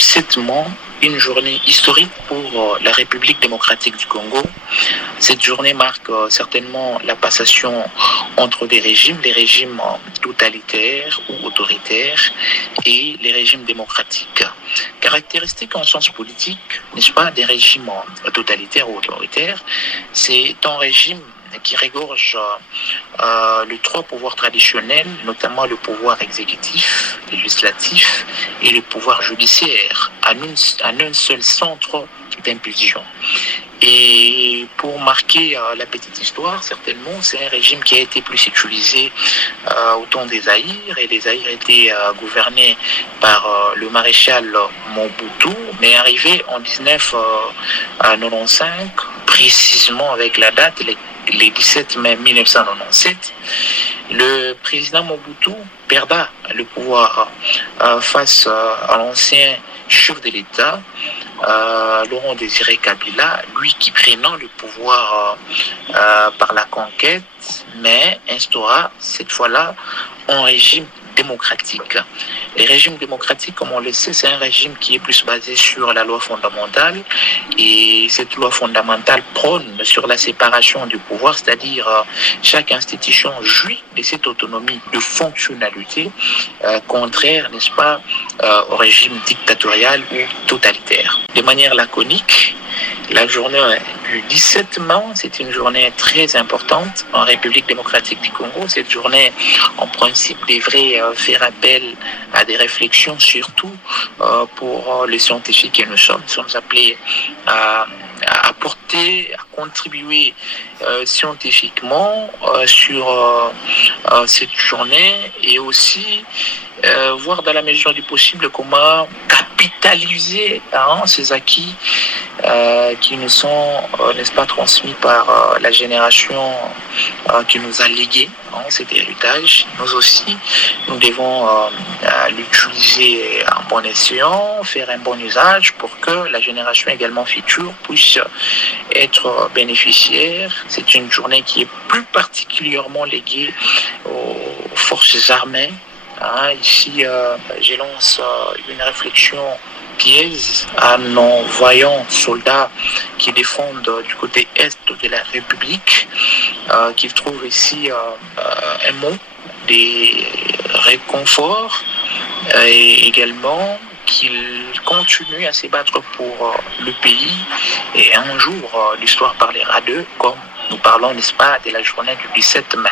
7 mai, une journée historique pour la République démocratique du Congo. Cette journée marque certainement la passation entre des régimes, les régimes totalitaires ou autoritaires et les régimes démocratiques. Caractéristique en sens politique, n'est-ce pas, des régimes totalitaires ou autoritaires, c'est un régime qui regorge les trois pouvoirs traditionnels, notamment le pouvoir exécutif, législatif et le pouvoir judiciaire, en un seul centre d'impulsion. Et pour marquer la petite histoire, certainement, c'est un régime qui a été plus sécurisé au temps des Zaïre, et les Zaïre étaient gouvernés par le maréchal Mobutu, mais arrivé en 1995, précisément avec la date, les 17 mai 1997, le président Mobutu perda le pouvoir face à l'ancien chef de l'État, Laurent Désiré Kabila, lui qui prenant le pouvoir par la conquête, mais instaura cette fois-là un régime démocratique. Les régimes démocratiques, comme on le sait, c'est un régime qui est plus basé sur la loi fondamentale, et cette loi fondamentale prône sur la séparation du pouvoir, c'est-à-dire chaque institution jouit de cette autonomie de fonctionnalité contraire, n'est-ce pas, au régime dictatorial ou totalitaire. De manière laconique, la journée du 17 mai, c'est une journée très importante en République démocratique du Congo. Cette journée, en principe, devrait faire appel à des réflexions, surtout pour les scientifiques que nous sommes. Nous sommes appelés à apporter, à contribuer scientifiquement sur cette journée, et aussi voir dans la mesure du possible comment capitaliser ces acquis qui nous sont, n'est-ce pas, transmis par la génération qui nous a légué cet héritage. Nous aussi, nous devons l'utiliser en bon escient, faire un bon usage pour que la génération également future puisse être bénéficiaire. C'est une journée qui est plus particulièrement léguée aux forces armées. Ici, je lance une réflexion piège à nos voyants soldats qui défendent du côté est de la République, qu'ils trouvent ici un mot de réconfort, et également qu'ils continuent à se battre pour le pays, et un jour l'histoire parlera d'eux, comme nous parlons, n'est-ce pas, de la journée du 17 mai.